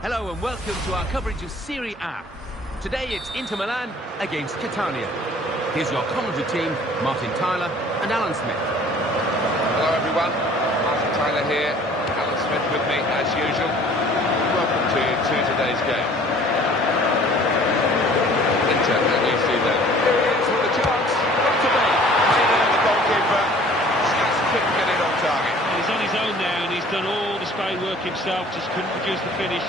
Hello and welcome to our coverage of Serie A. Today it's Inter Milan against Catania. Here's your commentary team, Martin Tyler and Alan Smith. Hello everyone, Martin Tyler here, Alan Smith with me as usual. Welcome to today's game. Inter, how do you see that? Here he is with a chance, got to be. The goalkeeper just couldn't get it on target. He's on his own now and he's done all the spade work himself, just couldn't produce the finish.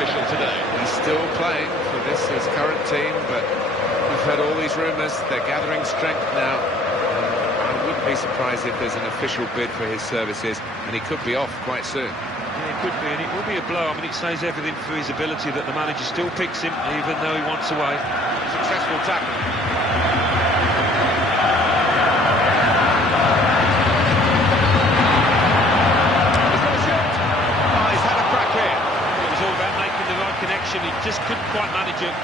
Official today. He's still playing for his current team, but we've heard all these rumours. They're gathering strength now. I wouldn't be surprised if there's an official bid for his services, and he could be off quite soon. Yeah, it could be, and it will be a blow. I mean, it says everything for his ability that the manager still picks him, even though he wants away. Successful tackle. Connection, he just couldn't quite manage it.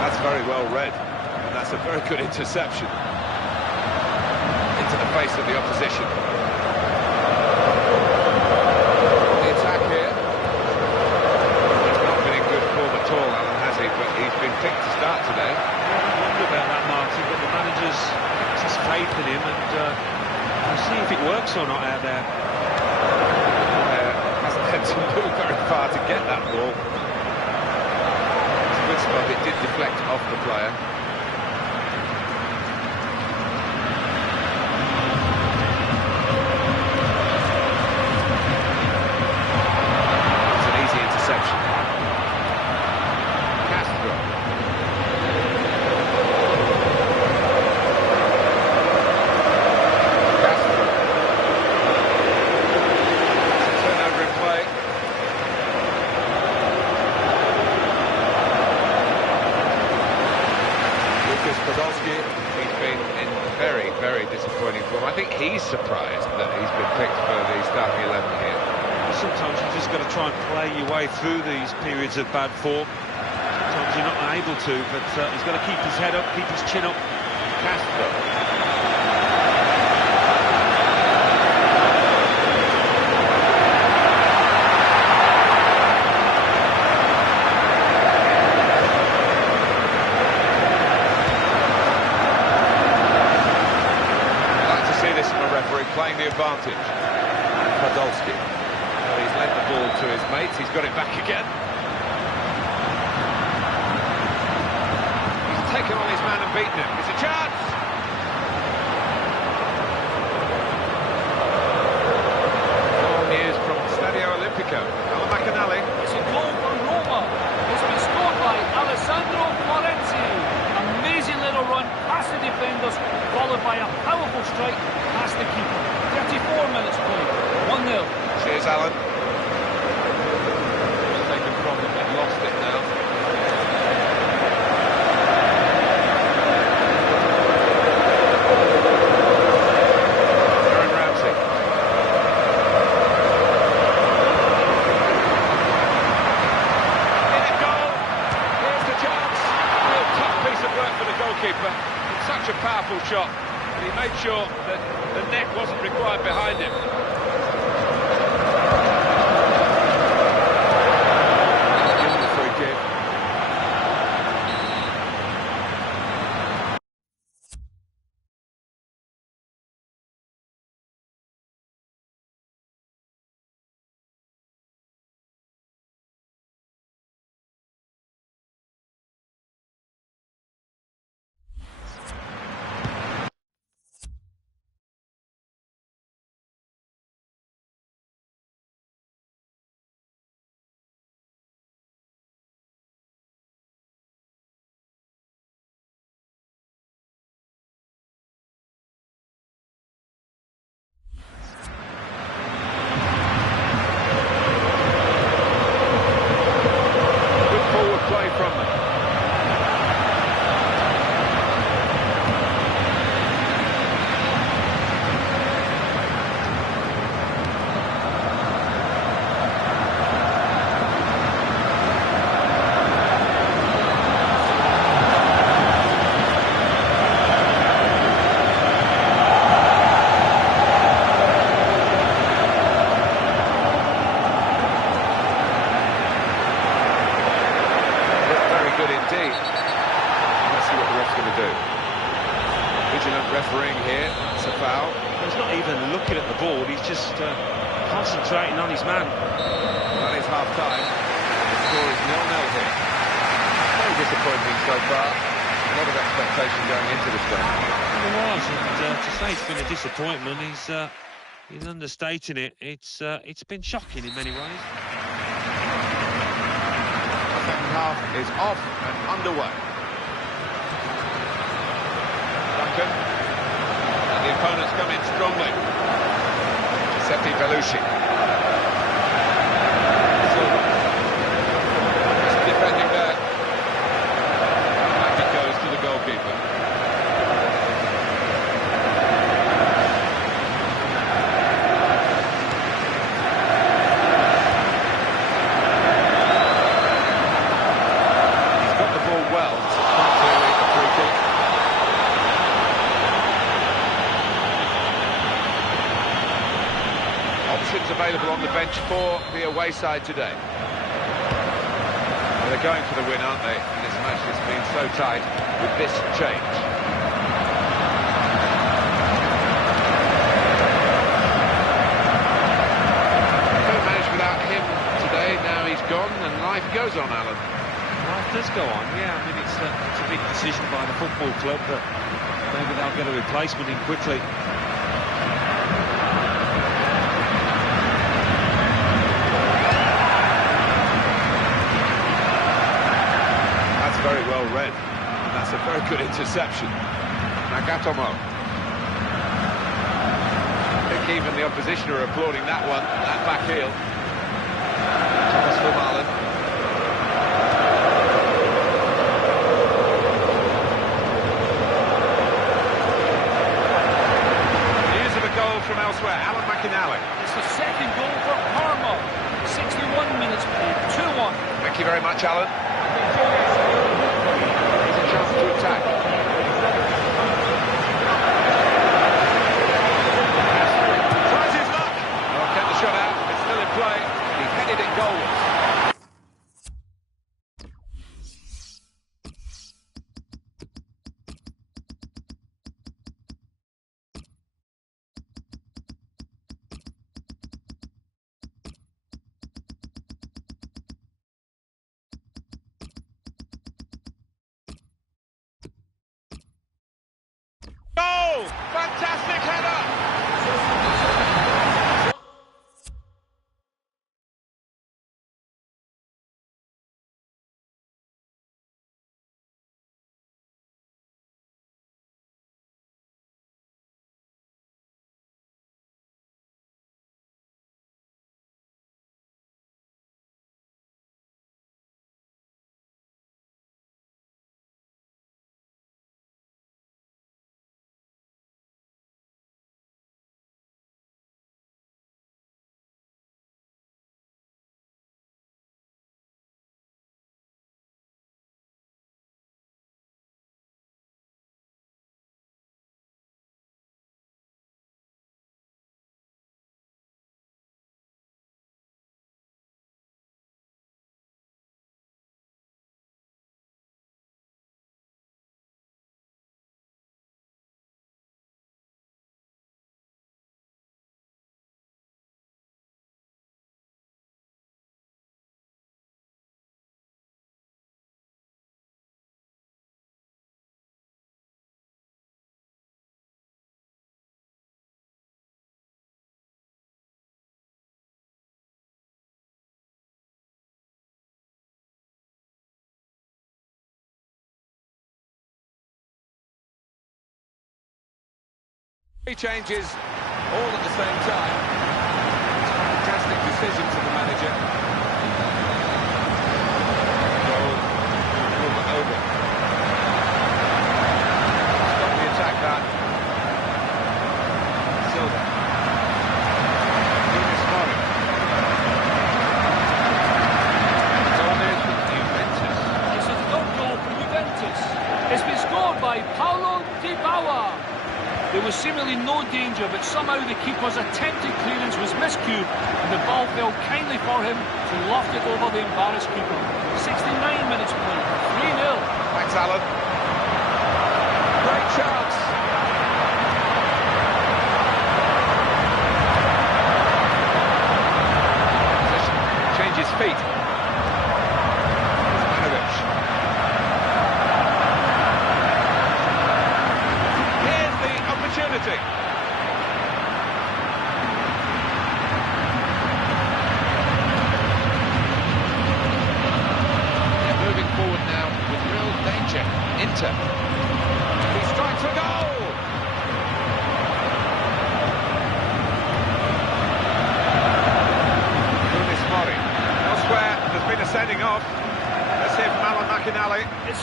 That's very well read, and that's a very good interception into the face of the opposition. The attack here. But he's been picked to start today. I wonder about that, Martin, but the manager's kept his faith in him, and we'll see if it works or not out there. Hasn't had to move very far to get that ball. It's a good spot. It did deflect off the player. It's an easy interception. He's been in very disappointing form. I think he's surprised that he's been picked for the starting 11 here. Sometimes you've just got to try and play your way through these periods of bad form. Sometimes you're not able to, but he's got to keep his head up, keep his chin up. Castro. Playing the advantage. Podolski. Well, he's led the ball to his mates. He's got it back again. He's taken on his man and beaten him. It's a chance. More news from Stadio Olimpico. aleXan. It's a goal for Roma. It's been scored by Alessandro Florenzi. Amazing little run past the defenders, followed by a powerful strike past the keeper. 34 minutes played. 1-0. Cheers, Alan. It's taken from them. They've lost it now. Aaron Ramsey. In a goal. Here's the chance. A tough piece of work for the goalkeeper. It's such a powerful shot. He made sure that the net wasn't required behind him. here. It's a foul. He's not even looking at the ball, he's just concentrating on his man. Well, it's half-time. The score is 0-0 here. Very disappointing so far. A lot of expectation going into this game. It was, and to say it's been a disappointment, he's understating it. It's been shocking in many ways. The second half is off and underway. Duncan. And the opponents come in strongly. Zepe Belushi. Silva. Just defending there. Back it goes to the goalkeeper. He's got the ball well. Quite clearly a free kick. Options available on the bench for the away side today. Well, they're going for the win, aren't they? And this match has been so tight with this change. Don't manage without him today. Now he's gone and life goes on, Alan. Life does go on, yeah. I mean, it's a big decision by the football club that maybe they'll get a replacement in quickly. Very well read, and that's a very good interception. Nagatomo. I think even the opposition are applauding that one, that back heel. Thomas Vermaelen. News of a goal from elsewhere, Alan McInally. It's the second goal for Parma. 61 minutes played, 2-1. Thank you very much, Alan. Chance to attack. Tries his luck. Oh, kept the shot out. It's still in play. He headed it goalwards. Goal! Fantastic header! Three changes all at the same time. It's a fantastic decision from the manager. Goal over. Stop the attack, that. Silva. Luis Mori. Gomez with Juventus. It's a third goal for Juventus. It's been scored by Paulo Dybala. There was seemingly no danger, but somehow the keeper's attempted clearance was miscued, and the ball fell kindly for him to loft it over the embarrassed keeper. 69 minutes played, 3-0. Thanks, Alan. Great chance.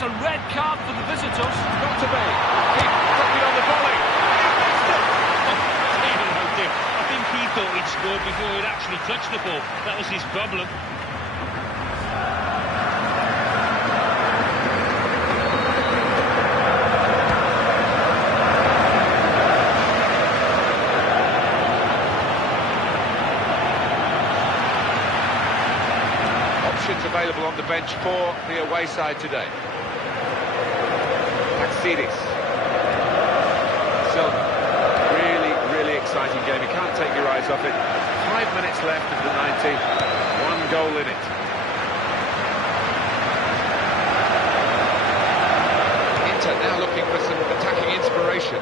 That's a red card for the visitors. Got to be. Keep dropping on the volley. I think he thought he'd scored before he'd actually touched the ball. That was his problem. Options available on the bench for the away side today. Maxidis. Silva. Really exciting game. You can't take your eyes off it. 5 minutes left of the 90. 1 goal in it. Inter now looking for some attacking inspiration.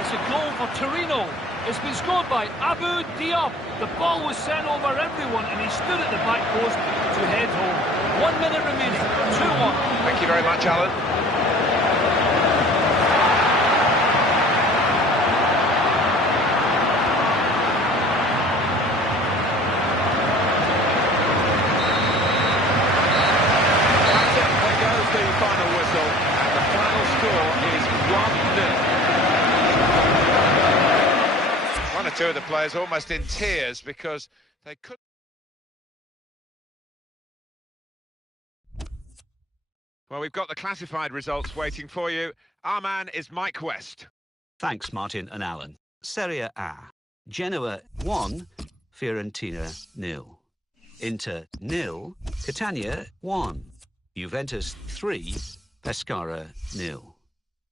It's a goal for Torino. It's been scored by Abu Diop. The ball was sent over everyone and he stood at the back post to head home. 1 minute remaining, 2-1. Thank you very much, Alan. That's it, there goes the final whistle, and the final score is 1-0. One or two of the players almost in tears because they couldn't. Well, we've got the classified results waiting for you. Our man is Mike West. Thanks, Martin and Alan. Serie A. Genoa 1, Fiorentina 0. Inter 0, Catania 1. Juventus 3, Pescara 0.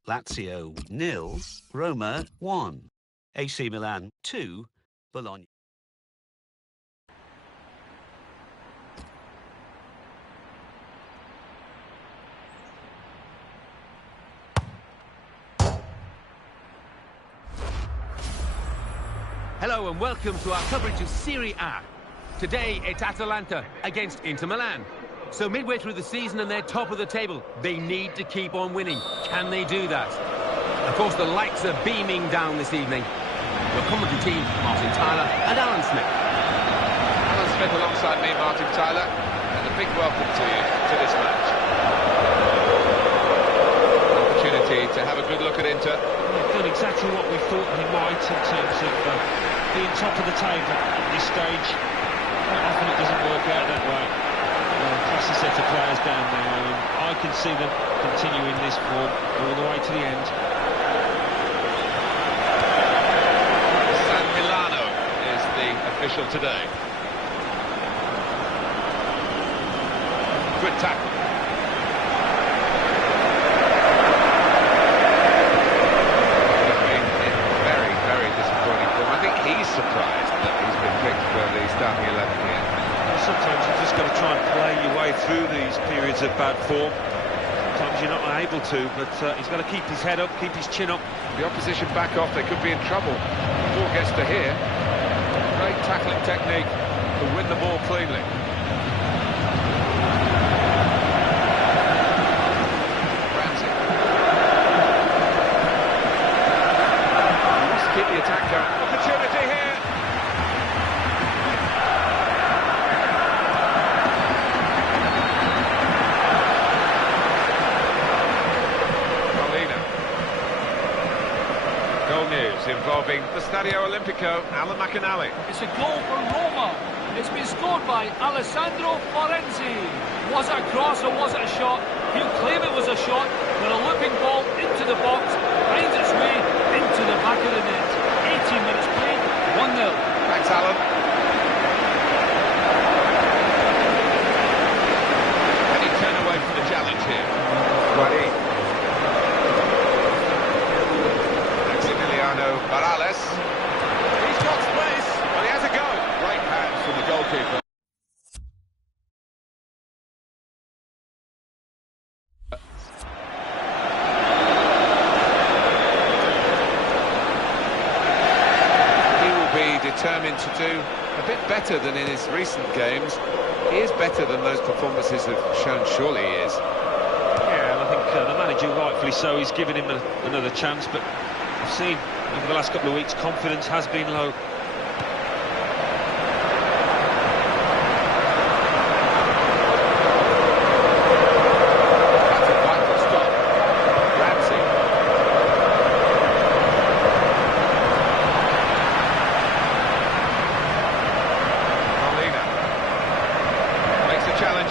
Lazio 0, Roma 1. AC Milan 2, Bologna. Hello and welcome to our coverage of Serie A. Today it's Atalanta against Inter Milan. So midway through the season and they're top of the table, they need to keep on winning. Can they do that? Of course, the lights are beaming down this evening. Your commentary team, Martin Tyler and Alan Smith. Alan Smith alongside me, Martin Tyler, and a big welcome to you to this match. An opportunity to have a good look at Inter. They've done exactly what we thought they might in terms of being top of the table at this stage. Quite often it doesn't work out that way. Classy set of players down there, and I can see them continuing this form all the way to the end. Official today. Good tackle. Very disappointing form. I think he's surprised that he's been picked for the starting 11 here. Sometimes you've just got to try and play your way through these periods of bad form. Sometimes you're not able to, but he's got to keep his head up, keep his chin up. The opposition back off, they could be in trouble. The ball gets to here. Great tackling technique to win the ball cleanly. Ramsey. Let's keep the attack going. Opportunity here. Molina. Goal news involving the Stadio Olimpico, Alan McAnally. It's a goal for Roma. It's been scored by Alessandro Florenzi. Was it a cross or was it a shot? He'll claim it was a shot, but a looping ball into the box finds its way into the back of the net. 18 minutes played, 1-0. Thanks, Alan. Can he turn away from the challenge here? Guarin. Morales. He's got space, but he has a go. Great hands from the goalkeeper. He will be determined to do a bit better than in his recent games. He is better than those performances have shown, surely he is. Yeah, and I think the manager, rightfully so, he's given him another chance, but I've seen over the last couple of weeks confidence has been low.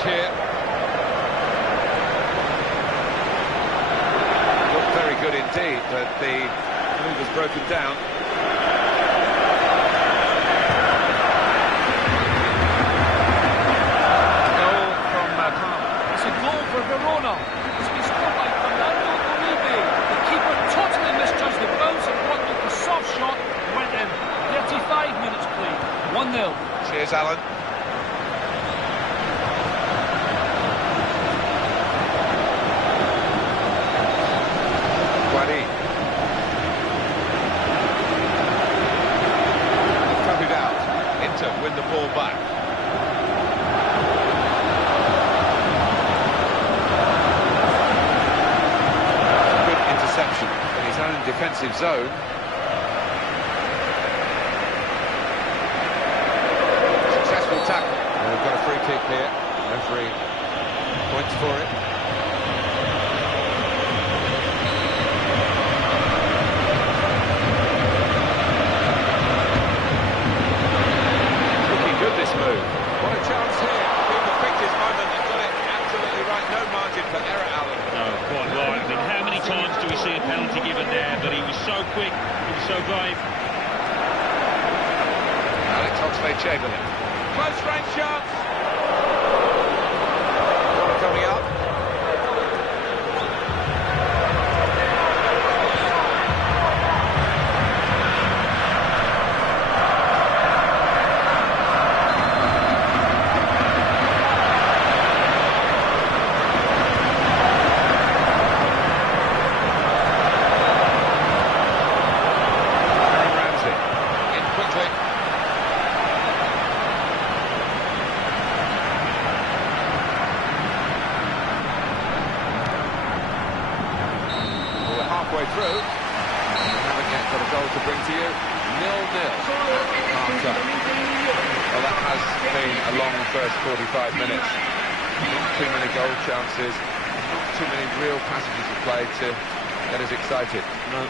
here. Looked very good indeed, but the move was broken down. Goal from Palmer. It's a goal for Verona. It's been scored by Fernando Uribe. The keeper totally misjudged the bounce of what looked a soft shot and went in. 35 minutes played. 1-0. Cheers, Alan. Cut it out. Inter win the ball back. Good interception in his own defensive zone. Successful tackle. Well, we've got a free kick here. Referee points for it. Move. What a chance here. Keeper picked his moment and got it absolutely right. No margin for error, Alan. No, quite right. I mean, how many times do we see a penalty given there? But he was so quick, he was so brave. Alex Oxlade-Chamberlain. Close range chance. Corner coming up. Through. We haven't yet got a goal to bring to you. 0-0. Well, that has been a long first 45 minutes. Not too many goal chances, not too many real passages of play to get us excited. No,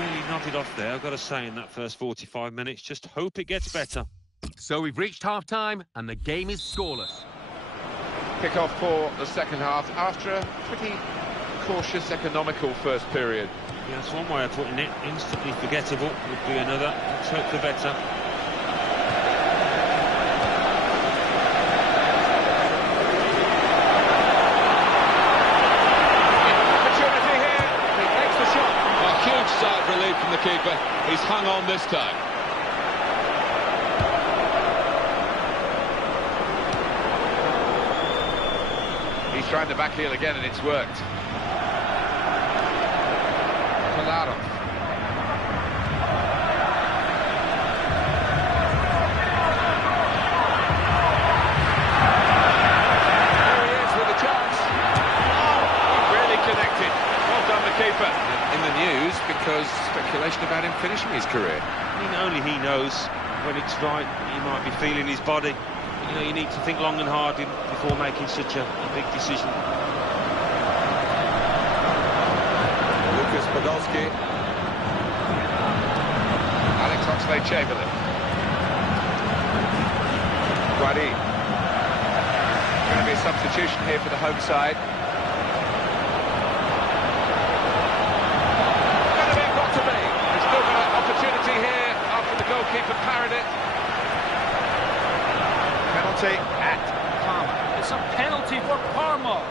really nodded off there, I've got to say, in that first 45 minutes. Just hope it gets better. So we've reached half-time and the game is scoreless. Kick-off for the second half after a pretty cautious, economical first period. Yeah, that's one way of putting it. Instantly forgettable would be another. Let's hope for better. Opportunity here. He takes the shot. A huge sigh of relief from the keeper. He's hung on this time. He's tried the back heel again and it's worked. There he is with a chance. Oh, he really connected. Well done, the keeper. In the news because speculation about him finishing his career. I mean, only he knows when it's right. He might be feeling his body. But, you know, you need to think long and hard before making such a big decision. Podolski. Alex Oxlade-Chamberlain. Guadi. Going to be a substitution here for the home side. Going to be, got to be. There's still got an opportunity here after the goalkeeper parried it. Penalty at Parma. It's a penalty for Parma.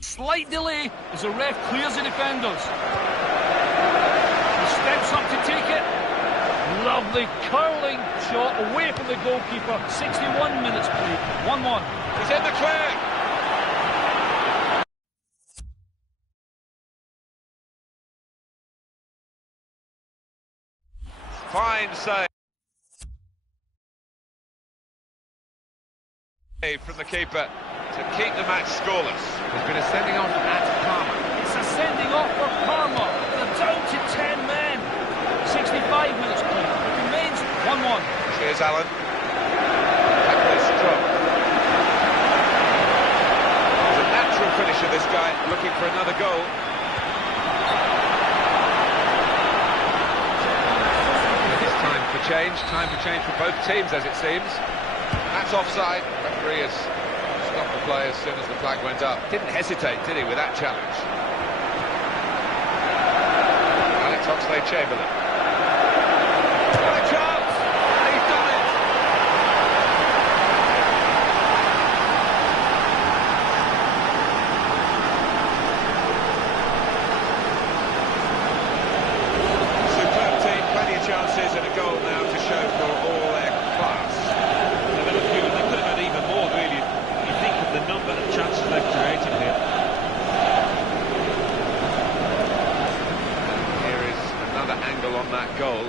Slight delay as the ref clears the defenders. He steps up to take it. Lovely curling shot away from the goalkeeper. 61 minutes played. 1-1. He's in the clear. Fine save from the keeper to keep the match scoreless. There's been a sending off at Parma. It's a sending off for Parma. They're down to 10 men. 65 minutes played. It remains 1-1. Cheers, Alan. That was strong. There's a natural pressure, this guy, looking for another goal. It's time for change for both teams, as it seems. That's offside. Referee has stopped the play as soon as the flag went up. Didn't hesitate, did he, with that challenge? Alex Oxlade-Chamberlain. What a chance! And he's done it! Superb team, plenty of chances and a goal now to show for all their class. They've had a few, and they could have had even more, really. You think of the number of chances they've created here. Here is another angle on that goal.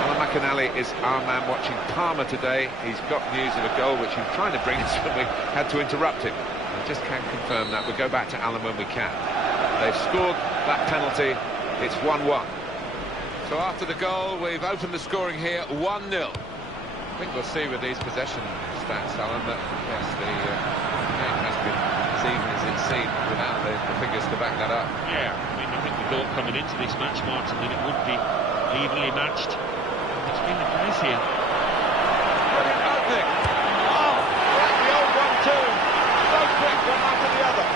Alan McInally is our man watching Parma today. He's got news of a goal which he was trying to bring us when we had to interrupt him. I just can't confirm that. We'll go back to Alan when we can. They've scored that penalty. It's 1-1. So after the goal, we've opened the scoring here, 1-0. I think we'll see with these possession stats, Alan, that yes, the game has been as even as it's seen without the figures to back that up. Yeah, I mean, I think we thought coming into this match, Martin, that it would be evenly matched. It's been the case here. Brilliant opening. Oh, like the old one too. So quick, one after the other.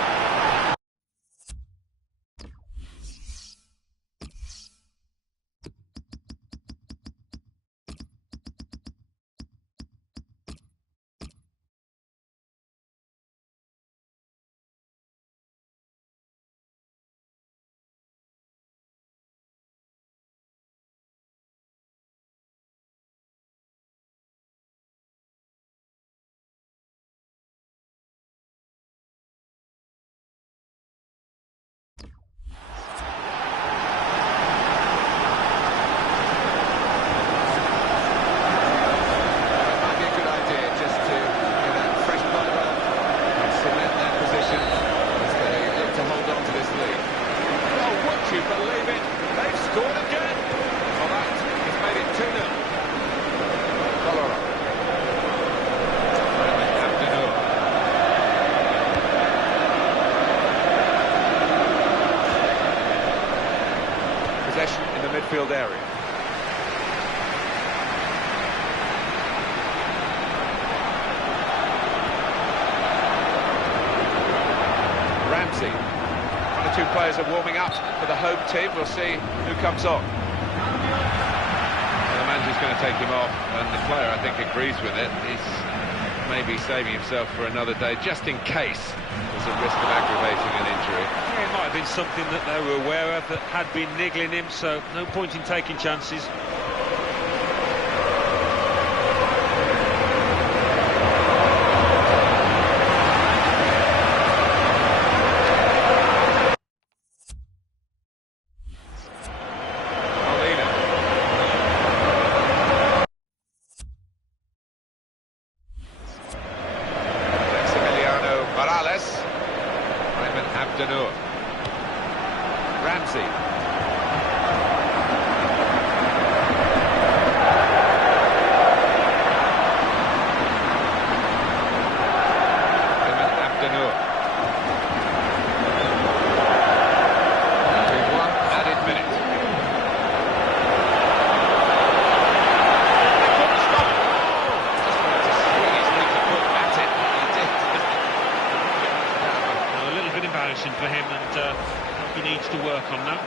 Midfield area. Ramsey. One or two players are warming up for the home team. We'll see who comes on. And the manager's going to take him off, and the player, I think, agrees with it. He's maybe saving himself for another day, just in case there's a risk of aggravating an injury. Yeah, it might have been something that they were aware of that had been niggling him, so no point in taking chances. Ramsey. Abdenur. One added minute. Couldn't stop it. Just wanted to swing his weaker foot at it. He did. A little bit embarrassing for him, and he needs to work on that.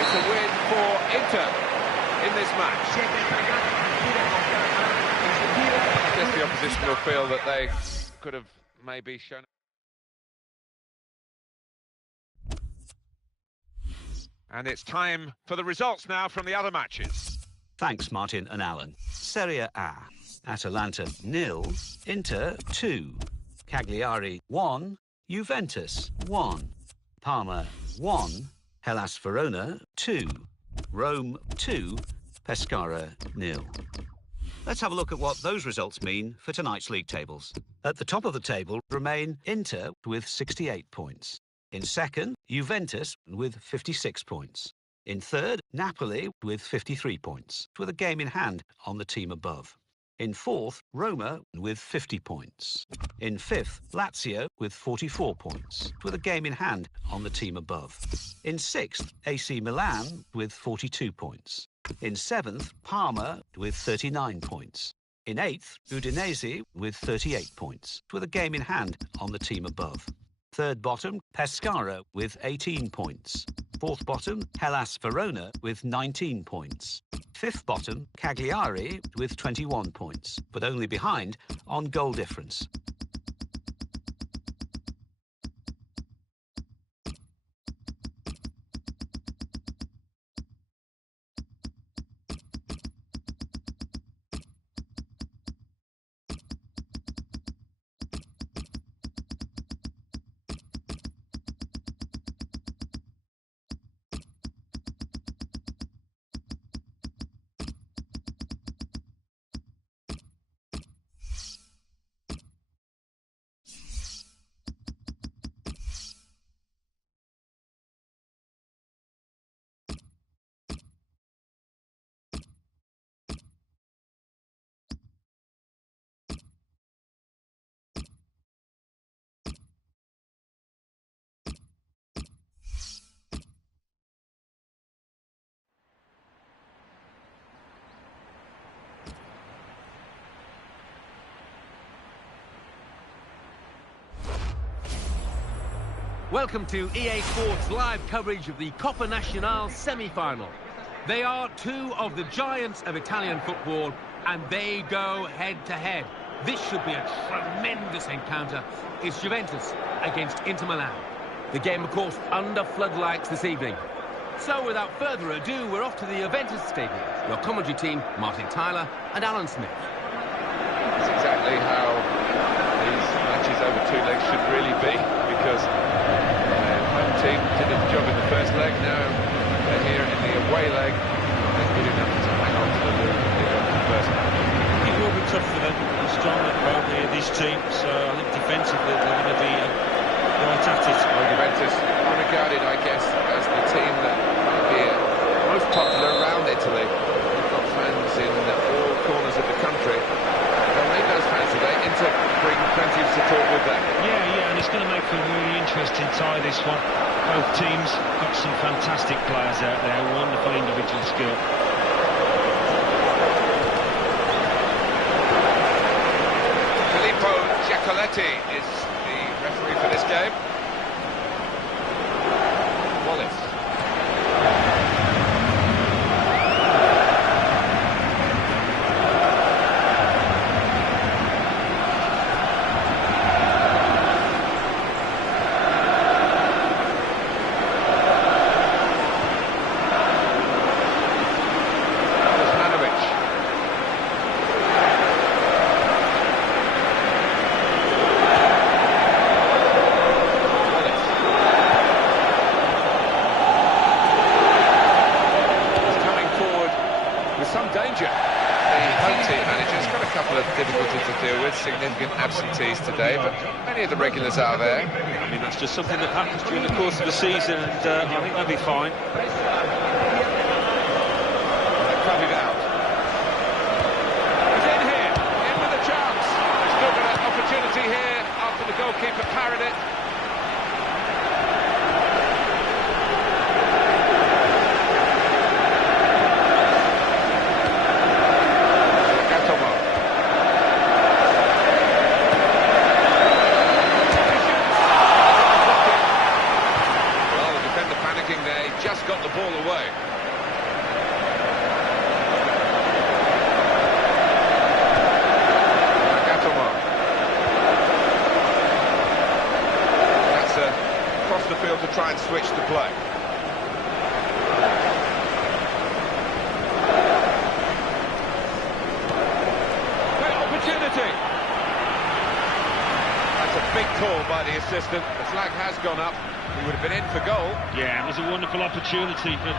It's a win for Inter in this match. I guess the opposition will feel that they could have maybe shown. And it's time for the results now from the other matches. Thanks, Martin and Alan. Serie A. Atalanta 0, Inter 2, Cagliari 1, Juventus 1, Parma 1, Hellas Verona 2, Rome 2, Pescara 0. Let's have a look at what those results mean for tonight's league tables. At the top of the table remain Inter with 68 points. In second, Juventus with 56 points. In third, Napoli with 53 points, with a game in hand on the team above. In fourth, Roma with 50 points. In fifth, Lazio with 44 points, with a game in hand on the team above. In sixth, AC Milan with 42 points. In seventh, Parma with 39 points. In eighth, Udinese with 38 points, with a game in hand on the team above. Third bottom, Pescara with 18 points. Fourth bottom, Hellas Verona with 19 points. Fifth bottom, Cagliari with 21 points, but only behind on goal difference. Welcome to EA Sports live coverage of the Coppa Nacional semi-final. They are two of the giants of Italian football, and they go head-to-head. This should be a tremendous encounter. It's Juventus against Inter Milan. The game, of course, under floodlights this evening. So, without further ado, we're off to the Juventus Stadium. Your commentary team, Martin Tyler and Alan Smith. That's exactly how these matches over two legs should really be, because home team did a job in the first leg, now they're here in the away leg. They're good enough to hang on to the lead in the first match. It will be tough for them. They're strong at home here, this team, so I think defensively they're going to be right at it. Well, Juventus are regarded, I guess, as the team that might be most popular around Italy. They've got fans in all corners of the country. They'll need those fans today. Inter bring plenty of support with them. Yeah, and it's going to make for a really interesting tie, this one. Both teams got some fantastic players out there, wonderful individual skill. Filippo Giacoletti is the referee for this game. Wallace. Significant absentees today, but many of the regulars are there. I mean, that's just something that happens during the course of the season, and I think they'll be fine. They cut it out. He's in here, in with a chance. Still got an opportunity here after the goalkeeper parried it. Got the ball away. That's across the field to try and switch the play. Great opportunity. That's a big call by the assistant. The flag has gone up. He would have been in for goal. Yeah, it was a wonderful opportunity, but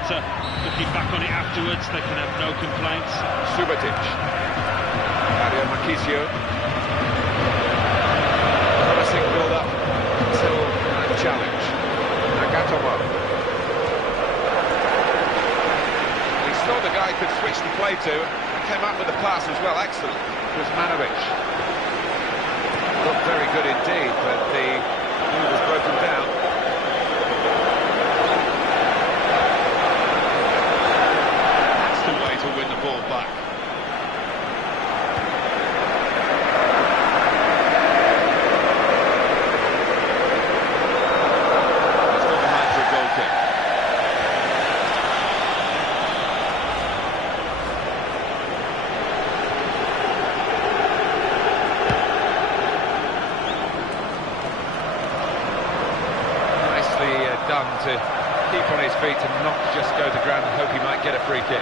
looking back on it afterwards, they can have no complaints. Subotic. Asensio. Promising build-up until that challenge. Nagatomo. He saw the guy could switch the play to, and came up with the pass as well. Excellent. It was Manovic. Looked very good indeed, but the move was broken down. That's the way to win the ball back. Let's go behind for a goal kick. Done to keep on his feet and not just go to ground and hope he might get a free kick.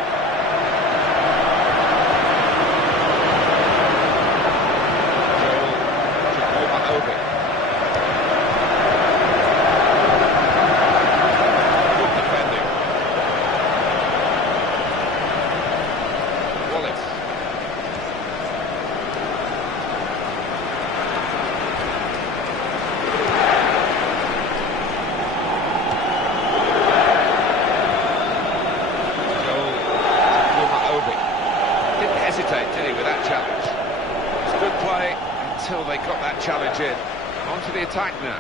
Good defending. Wallace. Did he, with that challenge? It's good play until they got that challenge in. On to the attack now.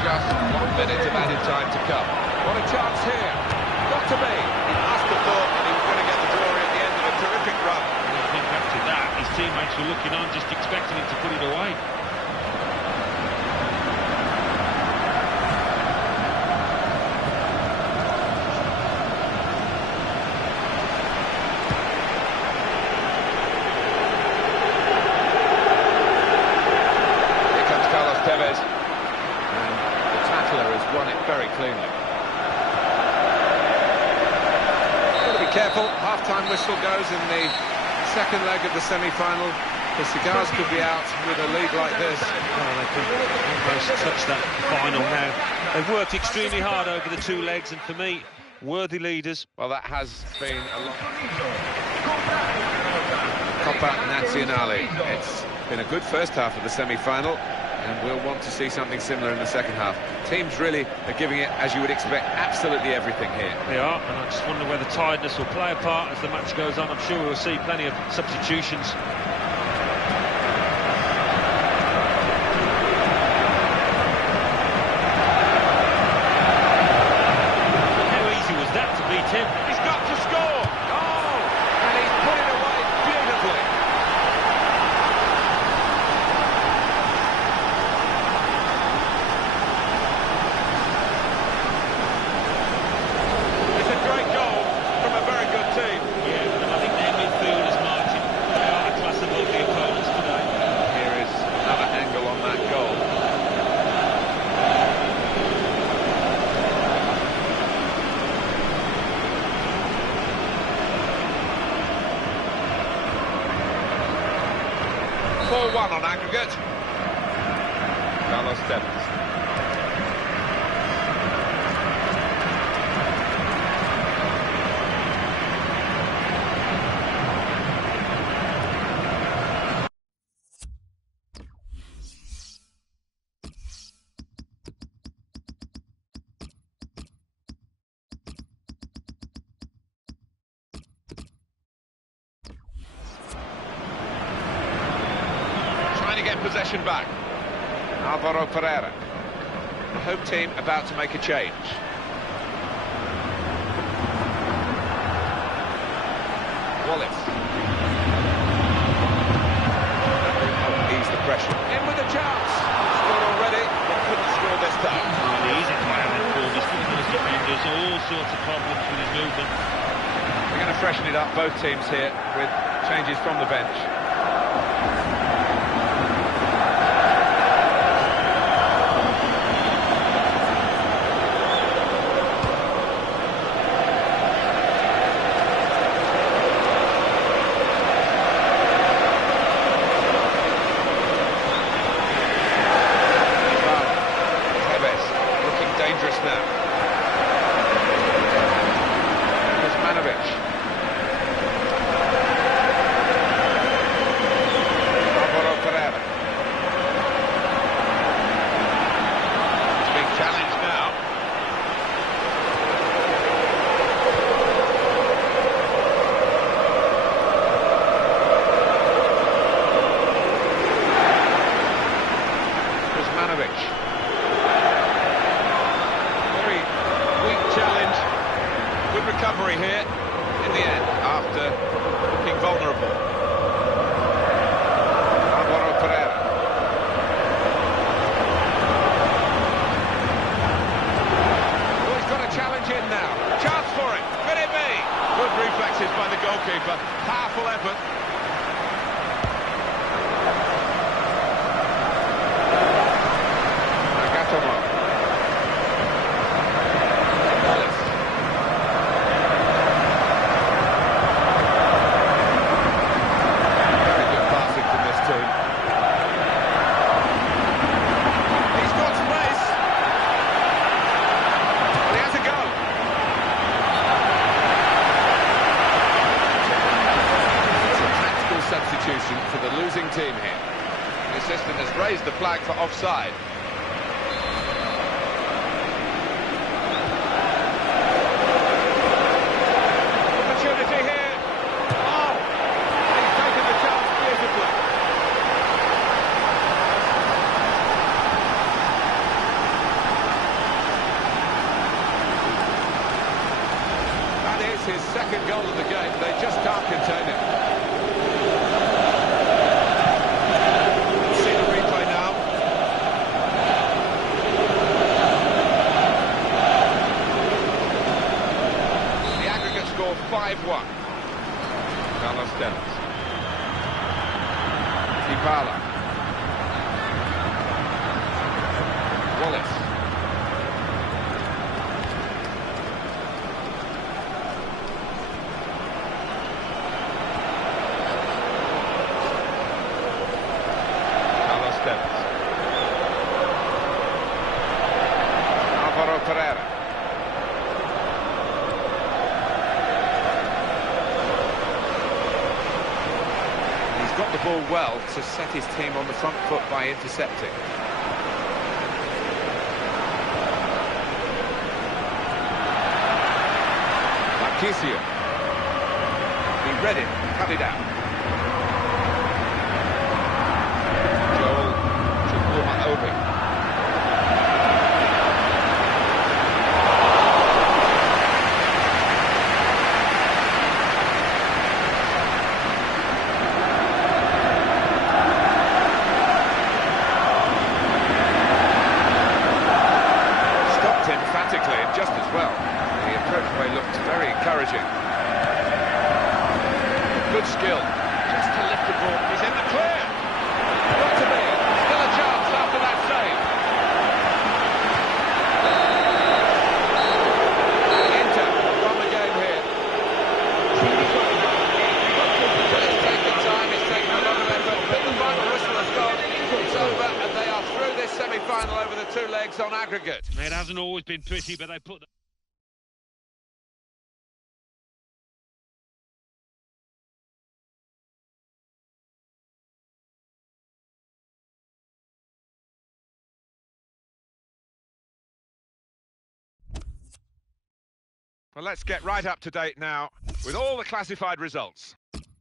Just 1 minute of added time to come. What a chance here. Got to be. He must have thought that he was going to get the glory at the end of a terrific run. I think after that, his teammates were looking on, just expecting him to put it away. Here comes Carlos Tevez. Won it very cleanly. Got to be careful. Half-time whistle goes in the second leg of the semi-final. The cigars could be out with a lead like this. Well, they could almost touch that final now. They've worked extremely hard over the 2 legs, and for me, worthy leaders. Well, that has been a lot. Coppa Nazionale. It's been a good first half of the semi-final, and we'll want to see something similar in the second half. Teams really are giving it, as you would expect, absolutely everything here. They are, and I just wonder whether tiredness will play a part as the match goes on. I'm sure we'll see plenty of substitutions. How easy was that to beat him? He's got to score! Oh! And he's put it away beautifully. On aggregate. Carlos Tevez. Get possession back. Alvaro Pereira. The home team about to make a change. Wallace. Ease the pressure. In with a chance. Scored already, but couldn't score this time. Well, he's a violent form. He's one of those defenders, all sorts of problems with his movement. They're going to freshen it up, both teams here, with changes from the bench. losing team here. The assistant has raised the flag for offside. Opportunity here. Oh! He's taken the chance beautifully. That is his second goal of the game. They just can't contain him. See the replay now. The aggregate score 5-1. Carlos Dennis. Dybala. Wallace. Pereira. He's got the ball well to set his team on the front foot by intercepting. Marquisio. He read it, cut it out. Joel Chukwuma-Obi. Emphatically and just as well. The approach play looked very encouraging. Good skill. Just to lift the ball. He's in the clear. Got to be. Still a chance after that save. Inter from the game here. It's taken time. It's taken a lot of effort. But the final whistle has gone. It's over and they are through this semi-final over the two legs on aggregate. It hasn't always been pretty, but they put... Well, let's get right up to date now with all the classified results.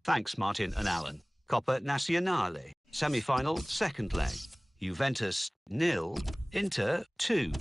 Thanks, Martin and Alan. Coppa Nazionale. Semi-final, second leg. Juventus 0, Inter 2.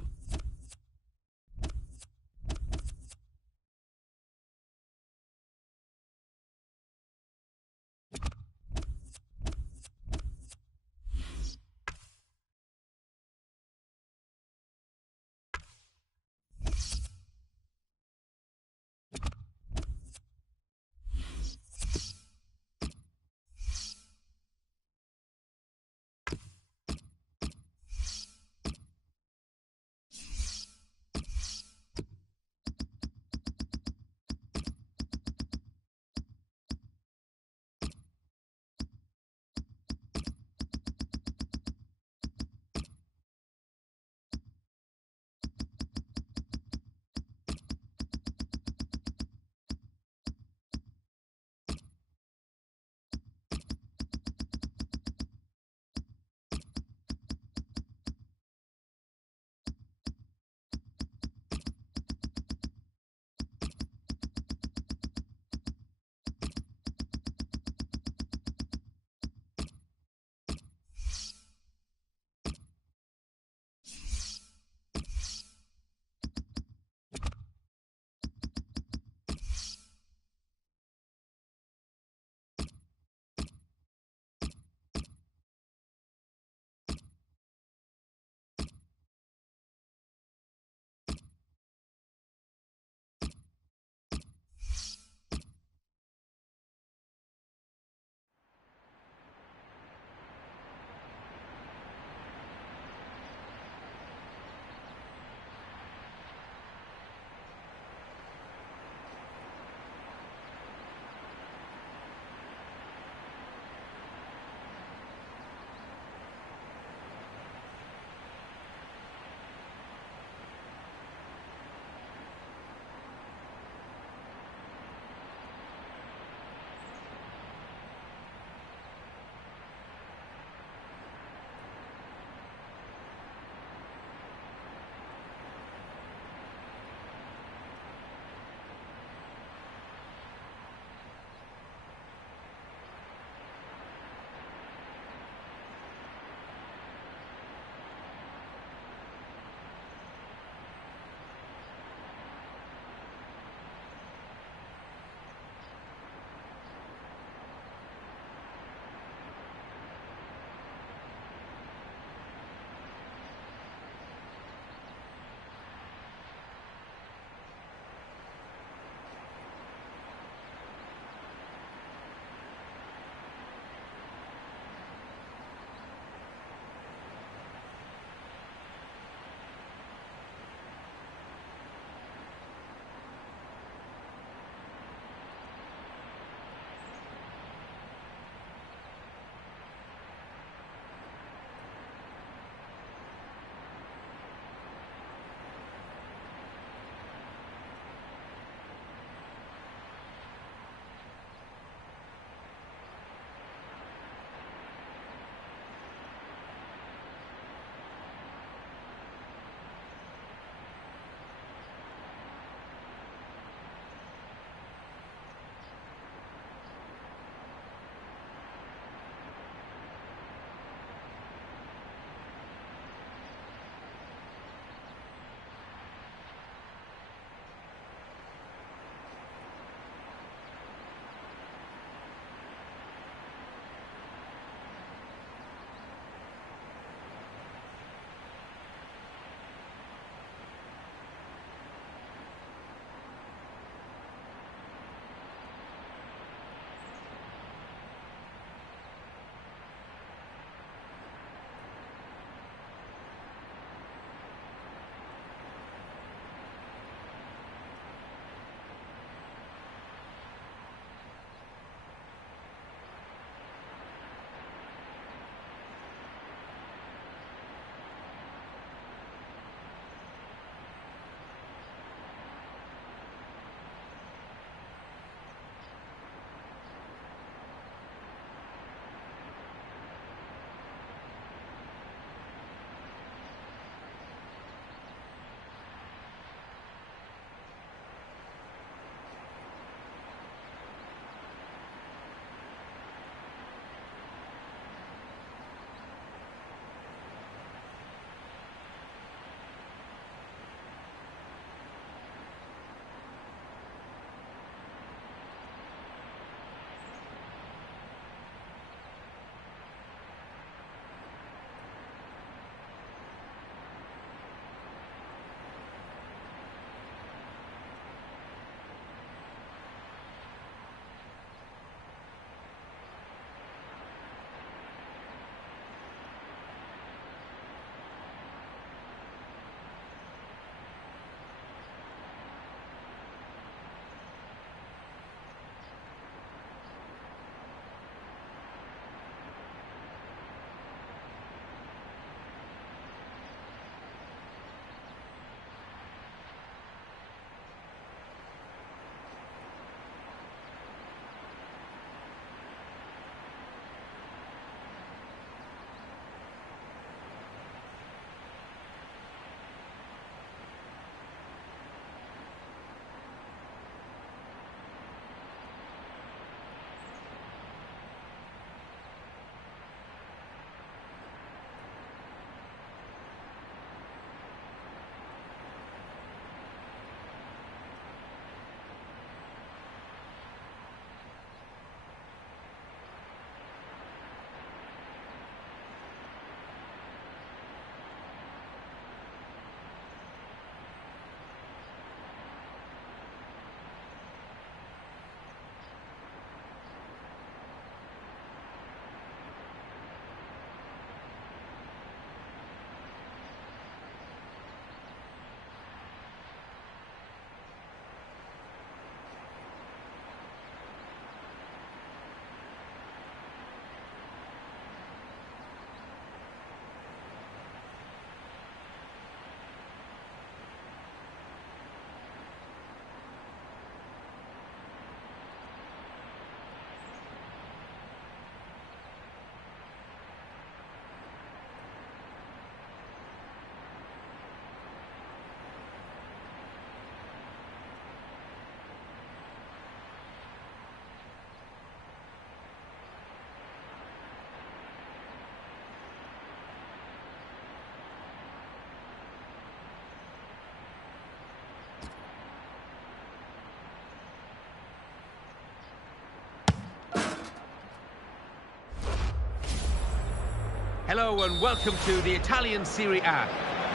Hello and welcome to the Italian Serie A.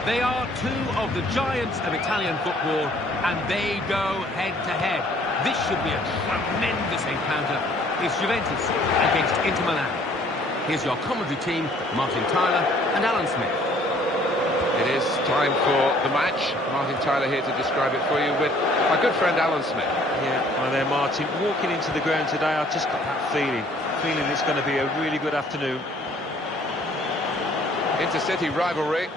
They are two of the giants of Italian football and they go head-to-head. This should be a tremendous encounter. It's Juventus against Inter Milan. Here's your commentary team, Martin Tyler and Alan Smith. It is time for the match. Martin Tyler here to describe it for you with my good friend Alan Smith. Yeah, hi there, Martin. Walking into the ground today, I've just got that feeling it's going to be a really good afternoon. Intercity rivalry.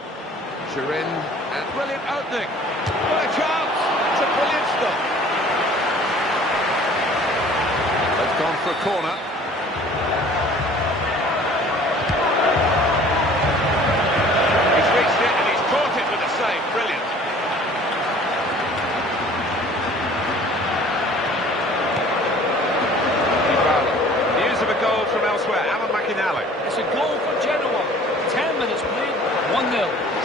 Turin and brilliant opening. What a chance! It's a brilliant stop. They've gone for a corner. He's reached it and he's caught it with a save. Brilliant. News of a goal from elsewhere. Alan McInally. It's a goal for Genoa. 10 minutes played, 1-0.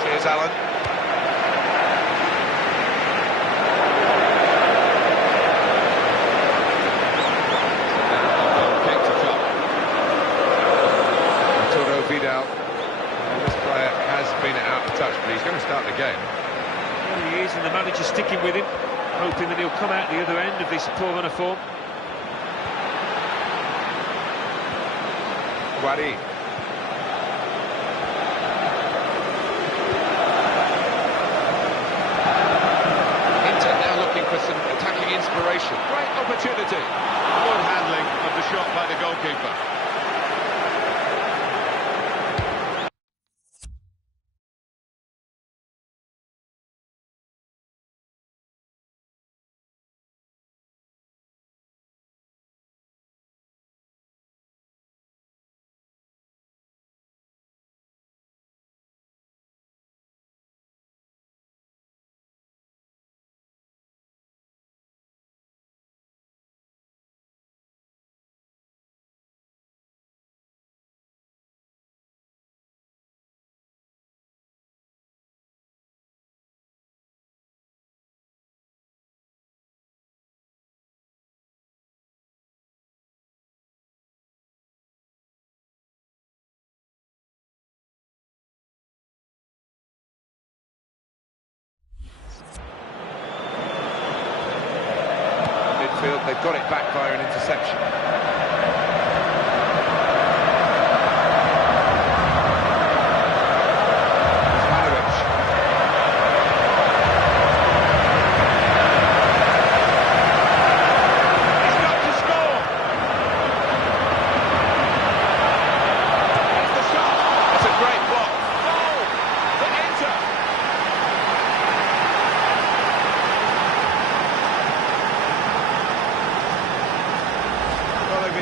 Cheers, Alan. Vidal. This player has been out of touch, but he's going to start the game. Well, he is, and the manager's sticking with him, hoping that he'll come out the other end of this poor run of form. Guari. Inter now looking for some attacking inspiration. Great opportunity. Good handling of the shot by the goalkeeper. They've got it back via an interception. He's got to score. There's the shot. That's a great block. Goal for Inter.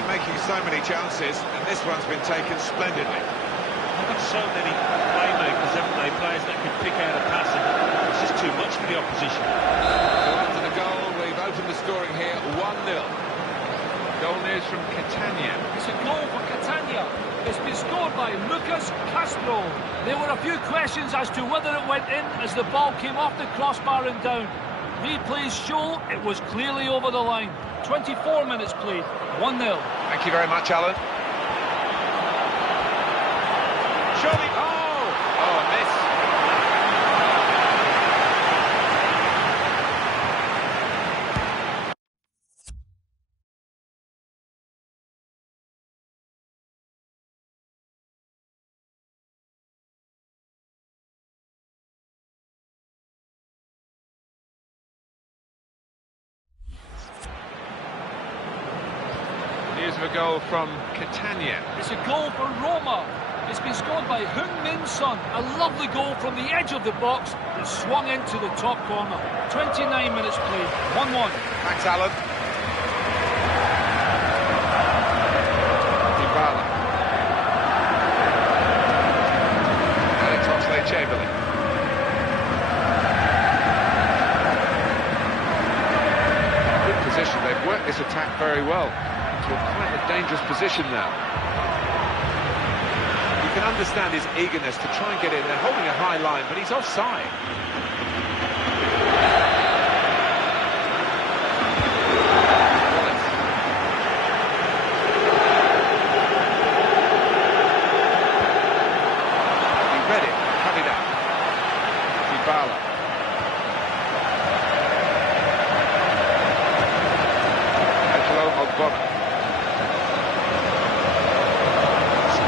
Making so many chances, and this one's been taken splendidly. They've got so many playmakers, haven't they? Players that can pick out a pass, and it's just too much for the opposition. So after the goal, we've opened the scoring here, 1-0. Goal news from Catania. It's a goal for Catania. It's been scored by Lucas Castro. There were a few questions as to whether it went in as the ball came off the crossbar and down. Replays show it was clearly over the line. 24 minutes played, 1-0. Thank you very much, Alan. Surely, a miss. Here's a goal from Catania. It's a goal for Roma. It's been scored by Heung-min Son. A lovely goal from the edge of the box that swung into the top corner. 29 minutes played, 1-1. Thanks, Alan. Dybala. Alex Oxlade-Chamberlain. Good position. They've worked this attack very well. Quite a dangerous position now. You can understand his eagerness to try and get in. They're holding a high line, but he's offside. read it, cut it out. Dybala.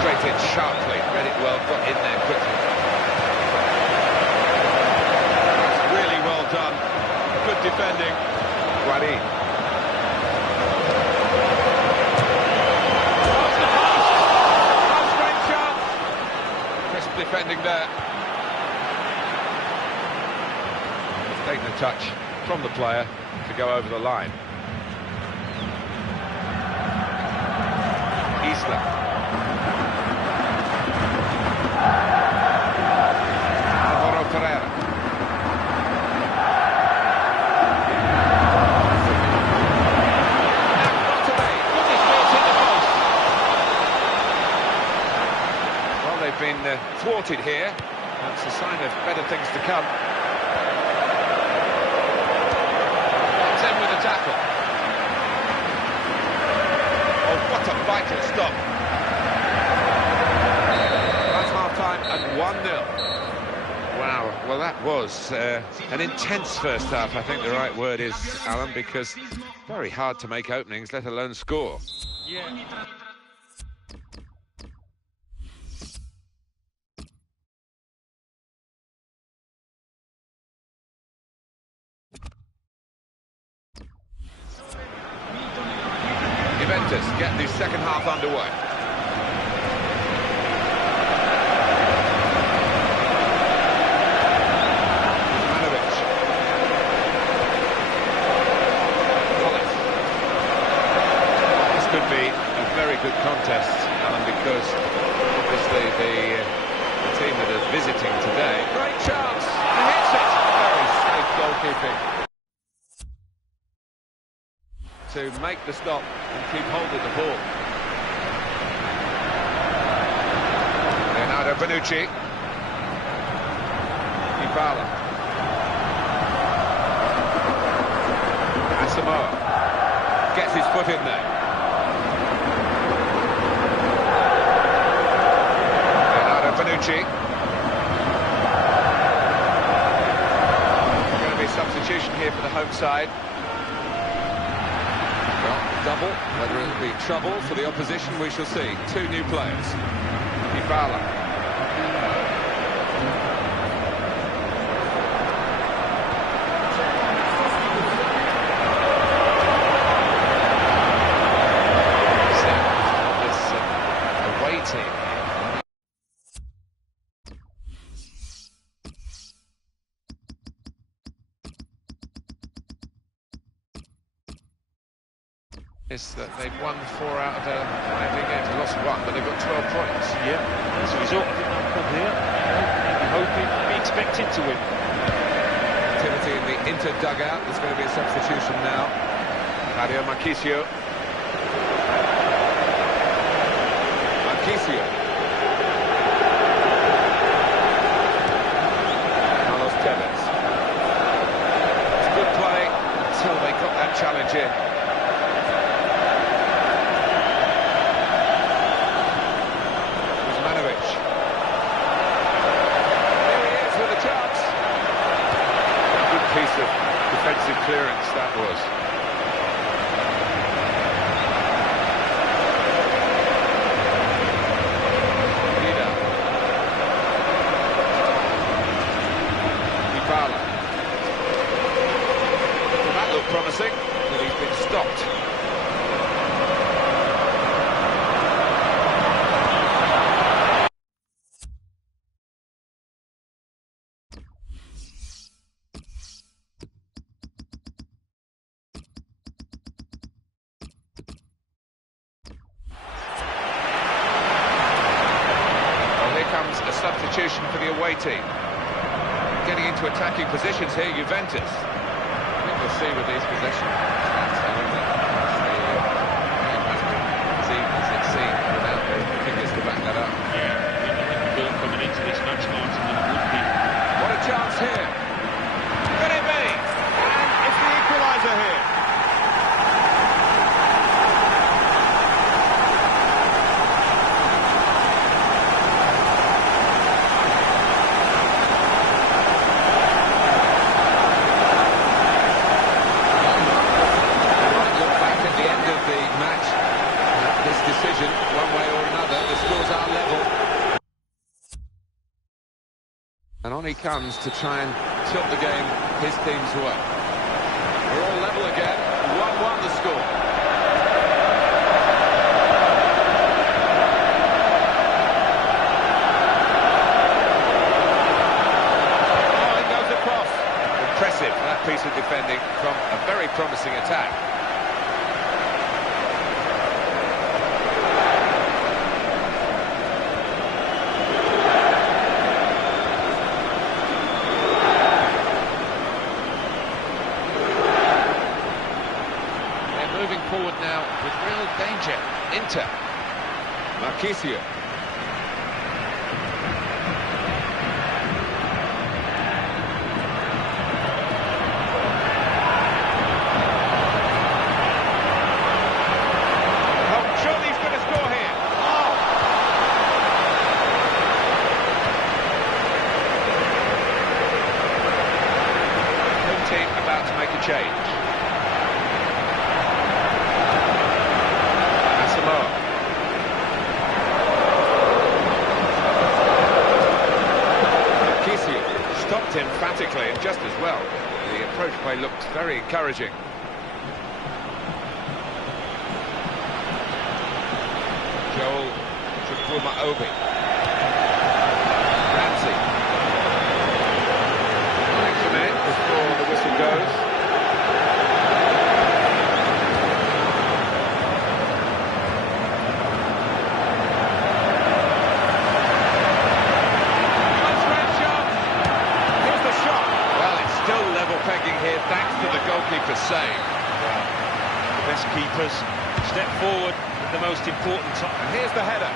Straight in sharply, read it well, got in there quickly. That's really well done. Good defending. Guarin. That's the post. That's great chance. Crisp defending there. He's taken a touch from the player to go over the line. Alvaro Pereira. Well, they've been thwarted here. That's a sign of better things to come. It's in with a tackle. Oh, what a vital stop. That's half-time and 1-0. Wow, well that was an intense first half, I think the right word is, Alan, because very hard to make openings, let alone score. Yeah. Juventus get the second half underway. This could be a very good contest, Alan, because obviously the team that are visiting today. Great chance! He hits it! Very safe goalkeeping. To make the stop and keep hold of the ball. Leonardo Bonucci. Dybala. Asamoah gets his foot in there. Leonardo Bonucci. Going to be a substitution here for the home side. Double, whether it'll be trouble for the opposition, we shall see. Two new players. Dybala. This away team. Is that they've won 4 out of their 5 league games. They lost 1, but they've got 12 points. Yeah, as a result, I think they'll come here. Maybe hoping, maybe expected to win. Activity in the Inter dugout. There's going to be a substitution now. Mario Marchisio. Carlos Tevez. It's good play until they got that challenge in. Piece of defensive clearance that was. Dybala. Well, that looked promising, but he's been stopped. A substitution for the away team. Getting into attacking positions here, Juventus. I think we'll see with these possessions. As even as it seemed, without the figures to back that up. Yeah, coming into this match, Martin, than it would be. What a chance here. Could it be? And it's the equaliser here. And on he comes to try and tilt the game his team's way. We're all level again. 1-1 the score. Oh, he goes across. Impressive, that piece of defending from a very promising attack. Moving forward now with real danger. Inter. Marquisio. Oh, surely he's going to score here. Oh! Home team about to make a change. Stopped emphatically and just as well. The approach play looked very encouraging. Joel Chukwuma-Obi. Ramsey. Extra men before the whistle goes. Pegging here thanks to the goalkeeper's save. Well, the best keepers step forward at the most important time. And here's the header.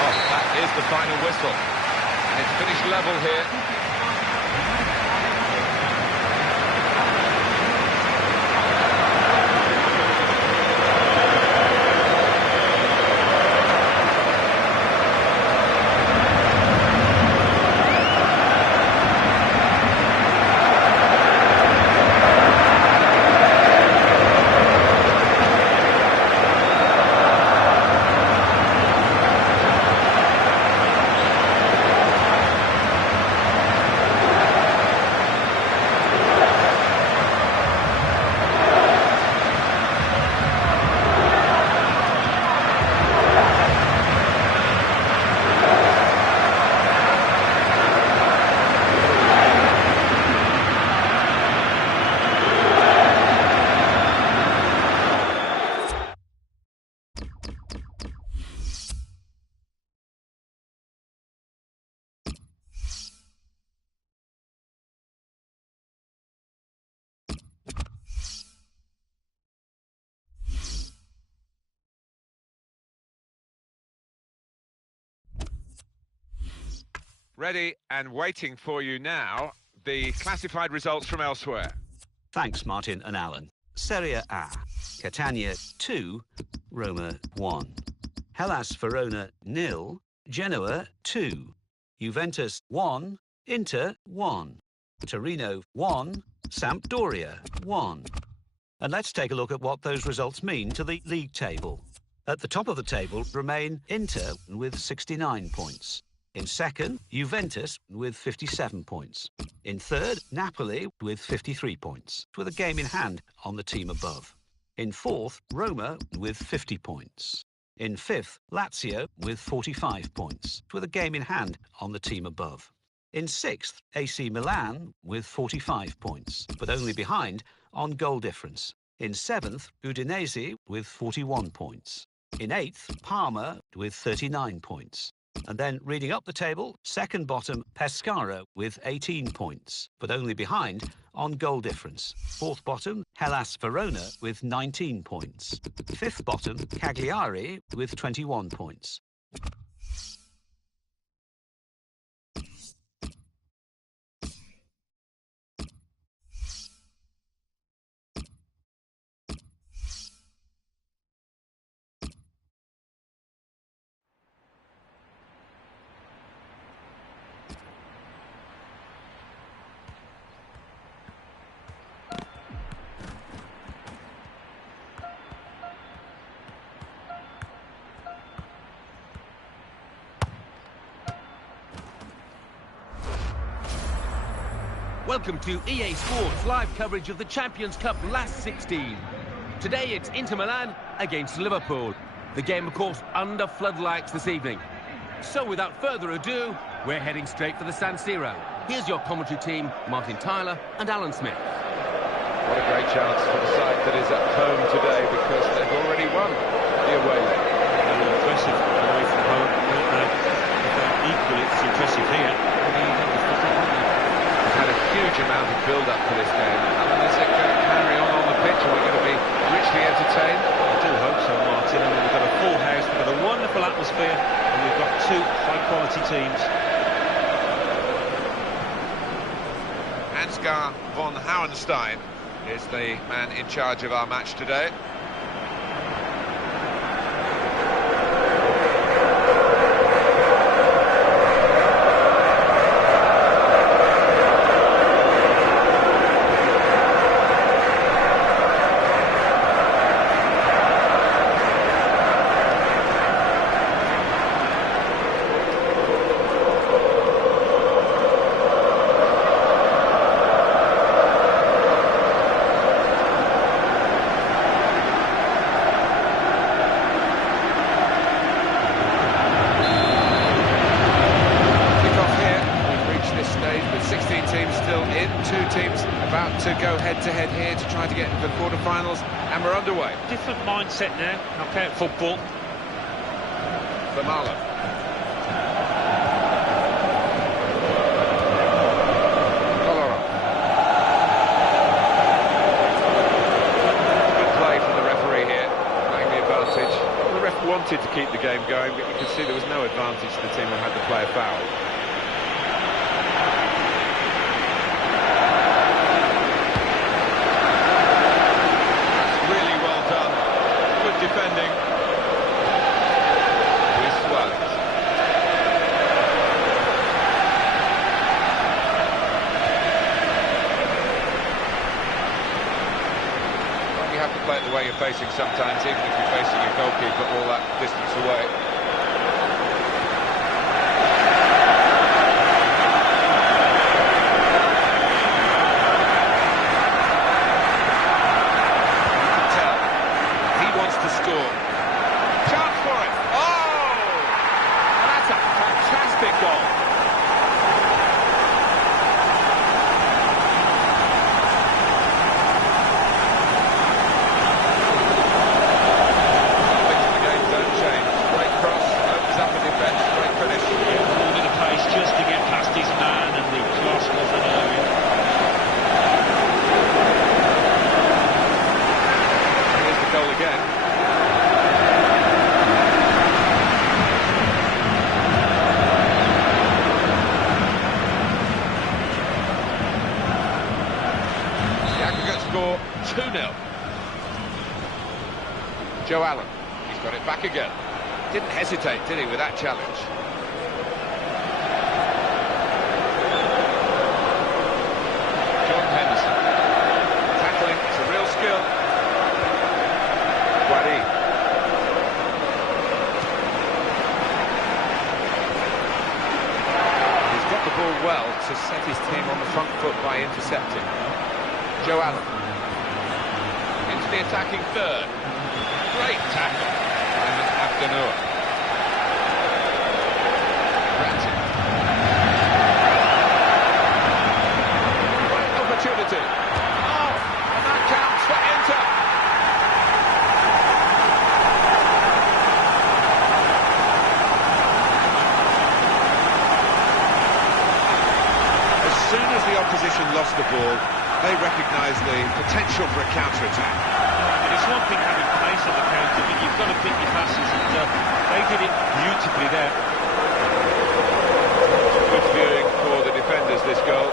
Oh, that is the final whistle. And it's finished level here. Ready and waiting for you now, the classified results from elsewhere. Thanks, Martin and Alan. Serie A, Catania 2, Roma 1. Hellas Verona 0, Genoa 2. Juventus 1, Inter 1. Torino 1, Sampdoria 1. And let's take a look at what those results mean to the league table. At the top of the table remain Inter with 69 points. In second, Juventus with 57 points. In third, Napoli with 53 points, with a game in hand on the team above. In fourth, Roma with 50 points. In fifth, Lazio with 45 points, with a game in hand on the team above. In sixth, AC Milan with 45 points, but only behind on goal difference. In seventh, Udinese with 41 points. In eighth, Parma with 39 points. And then, reading up the table, second bottom, Pescara with 18 points, but only behind on goal difference. Fourth bottom, Hellas Verona with 19 points. Fifth bottom, Cagliari with 21 points. Welcome to EA Sports live coverage of the Champions Cup last 16. Today it's Inter Milan against Liverpool. The game, of course, under floodlights this evening. So without further ado, we're heading straight for the San Siro. Here's your commentary team, Martin Tyler and Alan Smith. What a great chance for the side that is at home today, because they've already won the away leg. They were impressive away from home, weren't they? Equally, it's impressive here. We've had a huge amount of build-up for this game. Alan, is it going to carry on the pitch, and we're going to be richly entertained? I do hope so, Martin. I mean, we've got a full house, we've got a wonderful atmosphere, and we've got two high-quality teams. Ansgar von Hauenstein is the man in charge of our match today. To go head-to-head here to try to get into the quarter-finals, and we're underway. Different mindset now, knockout football. Vermaelen. Kolarov. Good play from the referee here, playing the advantage. The ref wanted to keep the game going, but you can see there was no advantage to the team that had to play a foul. Defending with Suarez. Well, you have to play it the way you're facing sometimes, even if you're facing a goalkeeper all that distance away. Score 2-0. Joe Allen, he's got it back again. Didn't hesitate, did he, with that challenge? John Henderson. Tackling, it's a real skill. Guadi. He's got the ball well to set his team on the front foot by intercepting. Joe Allen into the attacking third. Great tackle. Simon Abdenour. Granted. Great opportunity. Oh, and that counts for Inter. As soon as the opposition lost the ball, they recognise the potential for a counter-attack. It's one thing having pace on the counter, but you've got to pick your passes, and they did it beautifully there. Good viewing for the defenders, this goal.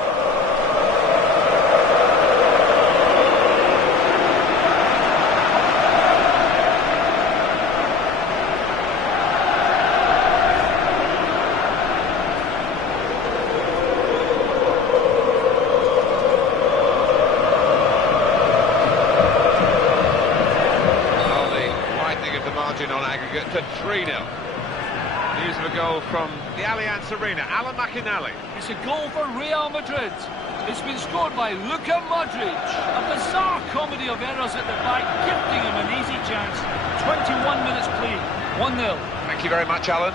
On aggregate to 3-0. News of a goal from the Allianz Arena. Alan McInally. It's a goal for Real Madrid. It's been scored by Luka Modric. A bizarre comedy of errors at the back, gifting him an easy chance. 21 minutes played, 1-0. Thank you very much, Alan.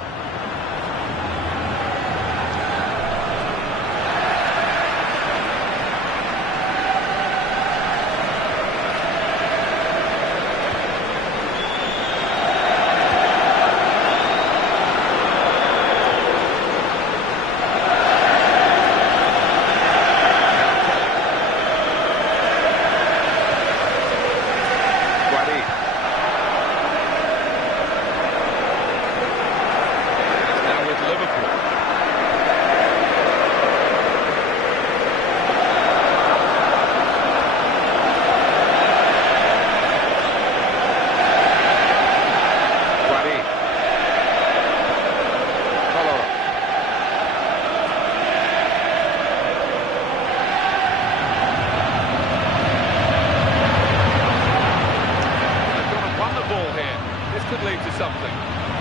Something.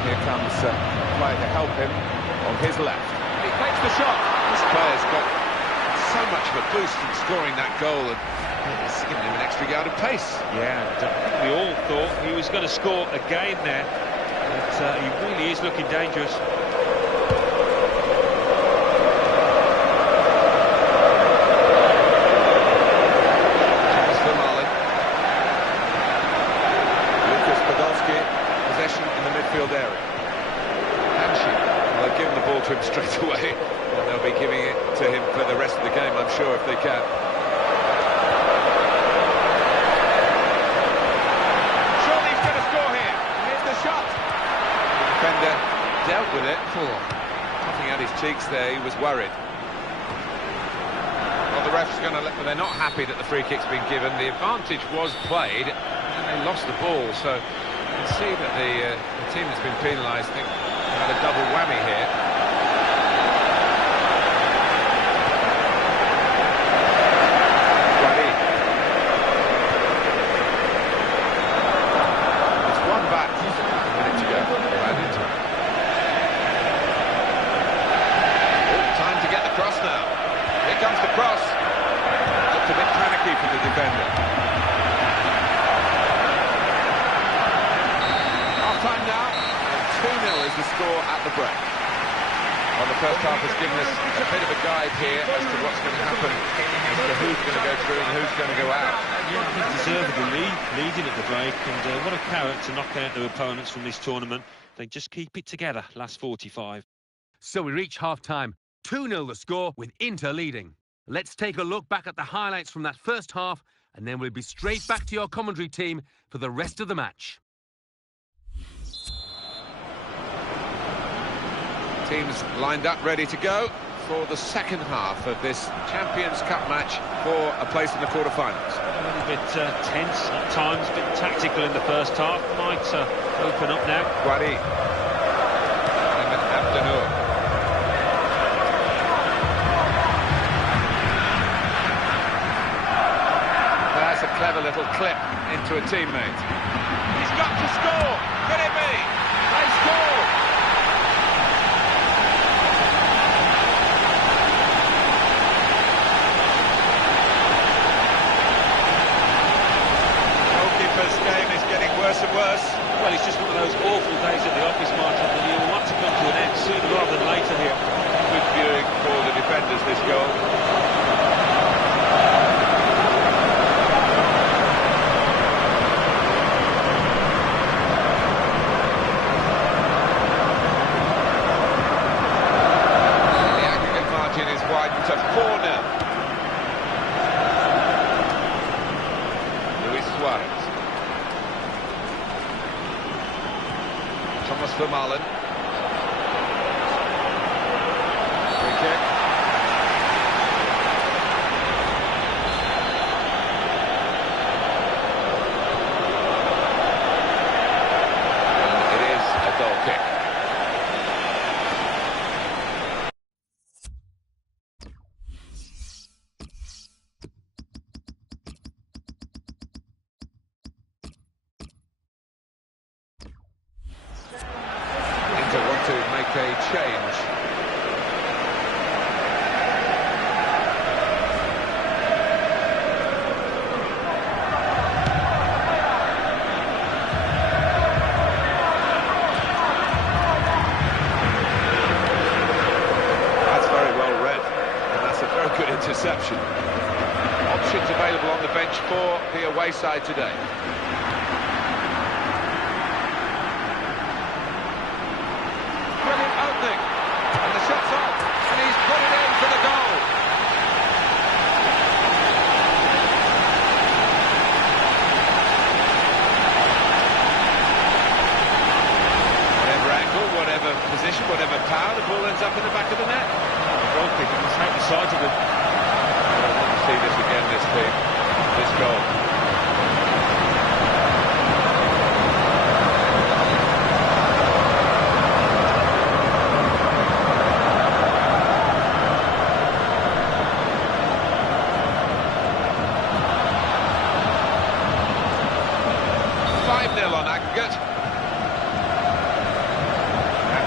Here comes a player to help him on his left. He takes the shot. This player's got so much of a boost in scoring that goal, and it's giving him an extra yard of pace. Yeah, we all thought he was going to score again there, but he really is looking dangerous. Possession in the midfield area. Hanshi, well, they've given the ball to him straight away, and they'll be giving it to him for the rest of the game, I'm sure, if they can. Surely he's going to score here. Here's the shot. The defender dealt with it. Puffing at his cheeks there, he was worried. Well, the ref's going to let, but they're not happy that the free kick's been given. The advantage was played, and they lost the ball, so you can see that the team that's been penalised had a double whammy here. It's one back. A minute to go. Time to get the cross now. Here comes the cross. Looked a bit panicky from the defender. Time now, and 2-0 is the score at the break. Well, the first half has given us a bit of a guide here as to what's going to happen, as to who's going to go through and who's going to go out. Yeah, deservedly leading at the break, and what a carrot to knock out their opponents from this tournament. They just keep it together, last 45. So we reach half-time. 2-0 the score, with Inter leading. Let's take a look back at the highlights from that first half, and then we'll be straight back to your commentary team for the rest of the match. Teams lined up, ready to go for the second half of this Champions Cup match for a place in the quarter-finals. A little bit tense at times, a bit tactical in the first half. Might open up now. Guadi. Abdennour. That's a clever little clip into a teammate. He's got to score! Could it be? They score! Goalkeeper's game is getting worse and worse. Well, it's just one of those awful days at the office, Martin, and you want to come to an end sooner rather than later here. Good viewing for the defenders, this goal. The aggregate margin is widened to 4-0. Luis Suarez. Thomas Vermaelen. Free kick. And it is a goal kick. reception. Options available on the bench for the away side today. Brilliant opening, and the shot's off, and he's put it in for the goal. Whatever angle, whatever position, whatever power, the ball ends up in the back of the net. The goalkeeper must take the side of it. I want to see this again, this team, this goal. On aggregate. That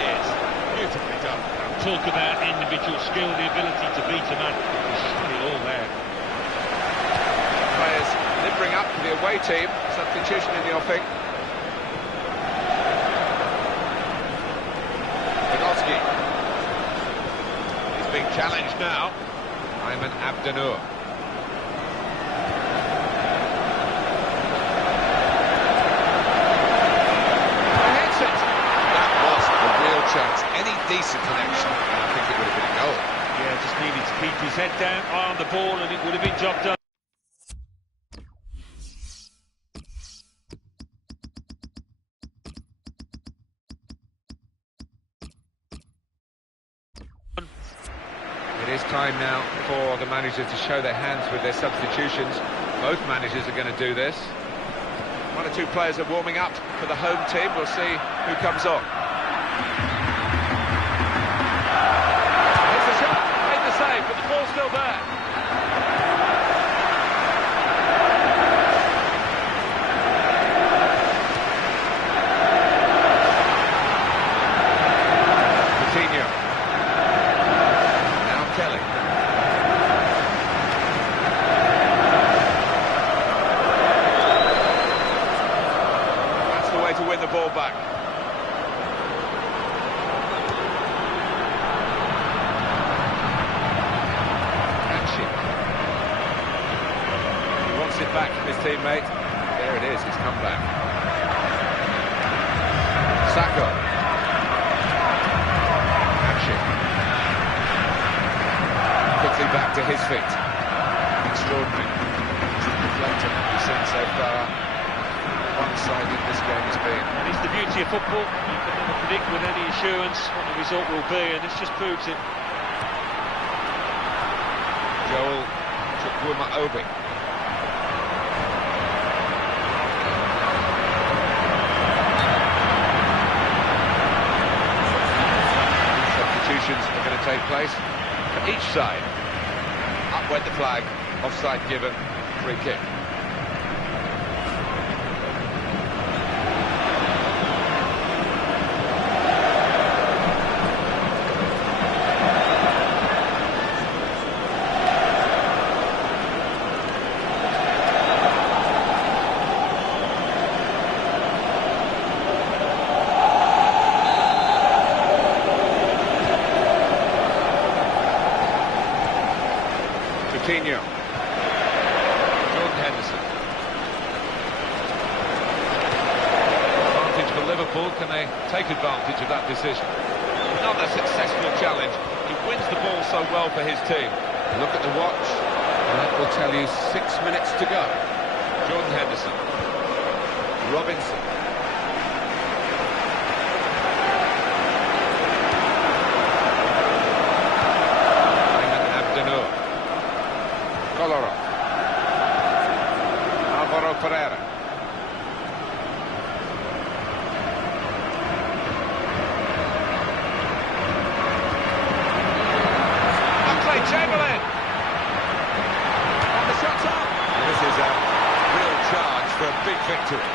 is beautifully done. Talk about individual skill, the ability to beat a man. It's really all there. Players limbering up for the away team. Substitution in the offing. He's being challenged now. Ayman Abdennour. Hits it. That was a real chance. Any decent connection, and I think it would have been a goal. Yeah, just needed to keep his head down, eye on the ball, and it would have been job done. It is time now for the managers to show their hands with their substitutions. Both managers are going to do this. One or two players are warming up for the home team. We'll see who comes on. Here's the shot, made the save, but the ball's still there. To win the ball back. Anshik. He wants it back from his teammate. There it is, his comeback. Sacco. Anshik. Quickly back to his feet. Extraordinary. It's the deflector we've seen so far. One-sided this game has been. And it's the beauty of football. You can never predict with any assurance what the result will be, and this just proves it. Joel Chukwuma-Obi. Substitutions are going to take place for each side. Up went the flag, offside given, free kick. Coutinho. Jordan Henderson. Advantage for Liverpool. Can they take advantage of that decision? Not a successful challenge. He wins the ball so well for his team. Look at the watch, and that will tell you 6 minutes to go. Jordan Henderson. Robinson. Ayman Abdennour. Kolarov. Alvaro Pereira. Chamberlain. And the shot's up. This is a real charge for a big victory.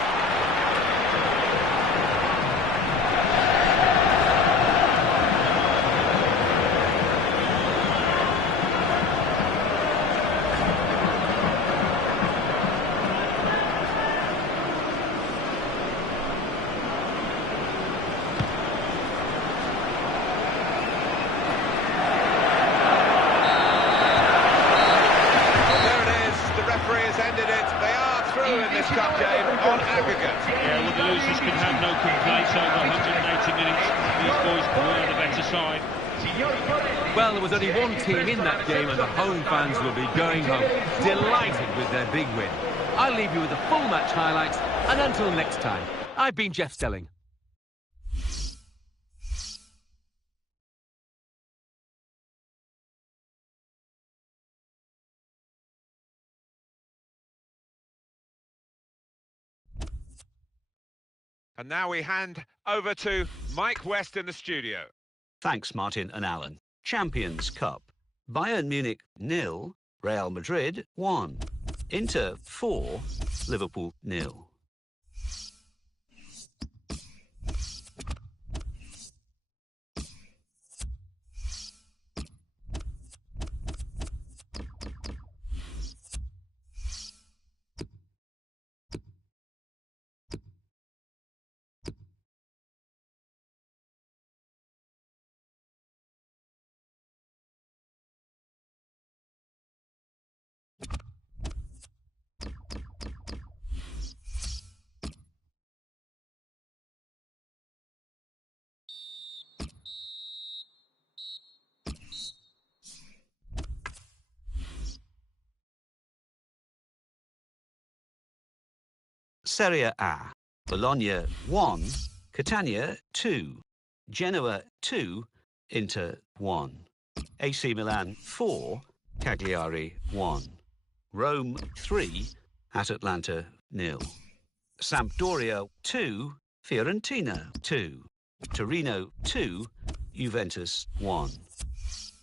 Well, there was only one team in that game, and the home fans will be going home delighted with their big win. I'll leave you with the full match highlights, and until next time, I've been Jeff Stelling. And now we hand over to Mike West in the studio. Thanks, Martin and Alan. Champions Cup. Bayern Munich 0, Real Madrid 1. Inter 4, Liverpool 0. Serie A. Bologna 1, Catania 2, Genoa 2, Inter 1. AC Milan 4, Cagliari 1. Rome 3, Atalanta 0. Sampdoria 2, Fiorentina 2. Torino 2, Juventus 1.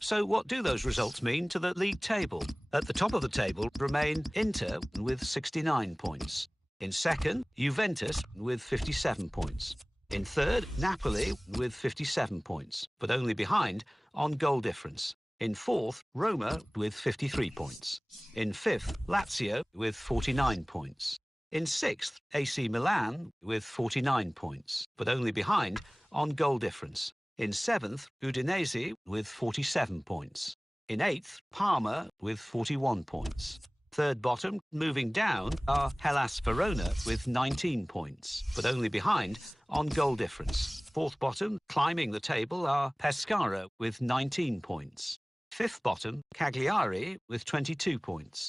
So what do those results mean to the league table? At the top of the table remain Inter with 69 points. In second, Juventus with 57 points. In third, Napoli with 57 points, but only behind on goal difference. In fourth, Roma with 53 points. In fifth, Lazio with 49 points. In sixth, AC Milan with 49 points, but only behind on goal difference. In seventh, Udinese with 47 points. In eighth, Parma with 41 points. Third bottom, moving down, are Hellas Verona with 19 points, but only behind on goal difference. Fourth bottom, climbing the table, are Pescara with 19 points. Fifth bottom, Cagliari with 22 points.